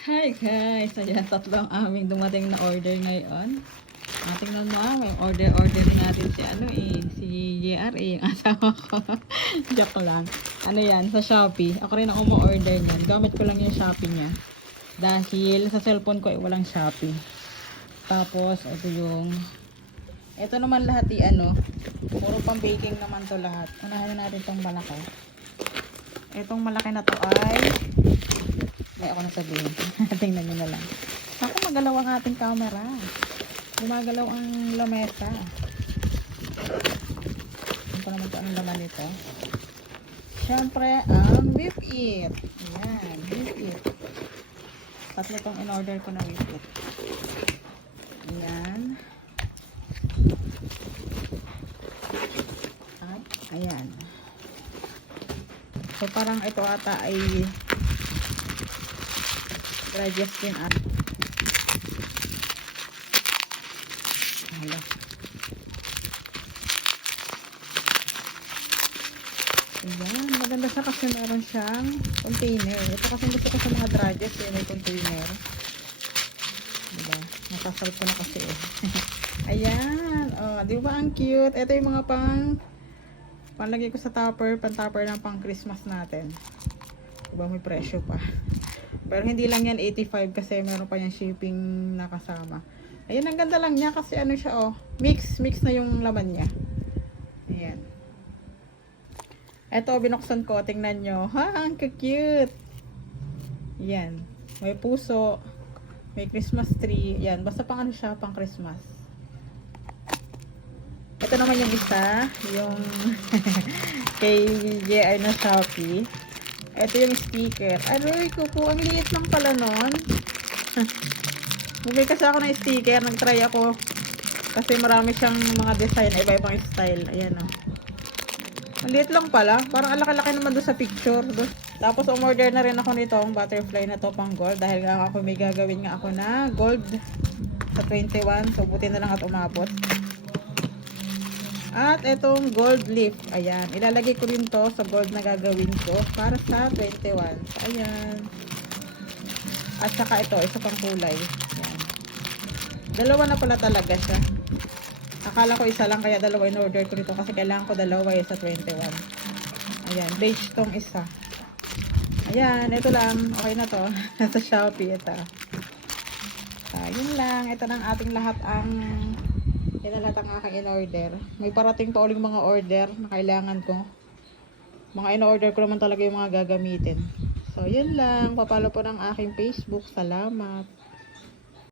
Hi guys! Ayan, tatlo ang aming dumating na order ngayon. Ah, tingnan mo, ah, may order-order natin si ano eh, si JR eh, yung asawa ko. Joke lang. Ano yan, sa Shopee. Ako rin ako ma-order niyan. Gamit ko lang yung Shopee niya. Dahil sa cellphone ko eh, walang Shopee. Tapos, ito yung... Ito naman lahat i ano, puro pang baking naman to lahat. Unahin na natin tong malaki. Itong malaki na to ay ako na. Tingnan nyo na lang. Ako magalaw ang ating camera. Gumagalaw ang lamesa. Ano naman ito ang laman nito? Siyempre, ang whip it. Ayan, whip it. Tatlo itong in-order ko na whip it. Ayan. At, ayan. So, parang ito ata ay Radius din at Hala. Ayan, maganda siya kasi meron siyang container. Ito kasi gusto ko sa mga Radius eh, may container. Diba? Nasasalit ko na kasi eh. Ayan, oh, di ba ang cute? Ito yung mga pang panlagay ko sa topper, pang topper ng pang Christmas natin. Diba may presyo pa. Pero hindi lang yan 85 kasi meron pa yung shipping na kasama. Ayun, ang ganda lang niya kasi ano siya oh. Mix, mix na yung laman niya. Ayan. Ito, binuksan ko. Tingnan nyo. Ha, ang cute. Yan. May puso. May Christmas tree. Yan. Basta pang ano siya, pang Christmas. Ito naman yung isa. Yung kay JR na Shopee. Ito yung sticker. Aroy ko po, ang liit lang pala nun. Bumili kasi ako ng sticker. Nag-try ako. Kasi marami siyang mga design. Iba-ibang style. Ayan o. Ang liit lang pala. Parang alaki-laki naman doon sa picture. Doon. Tapos umorder na rin ako nitong butterfly na to pang gold. Dahil nga ako may gagawin nga ako na gold sa 21. So buti na lang at umabot. At itong gold leaf. Ayan. Ilalagay ko rin to sa gold na gagawin ko para sa 21. So, ayan. At saka ito, isa pang kulay. Ayan. Dalawa na pala talaga siya. Akala ko isa lang kaya dalawa in order ko nito kasi kailangan ko dalawa eh sa 21. Ayan. Beige tong isa. Ayan. Ito lang. Okay na to. sa Shopee ito. Ah, yun lang. Ito ng ating lahat ang yan na lahat ang aking in-order. May parating pa uling mga order na kailangan ko. Mga in-order ko naman talaga yung mga gagamitin. So, yun lang. Papalo po ng aking Facebook. Salamat.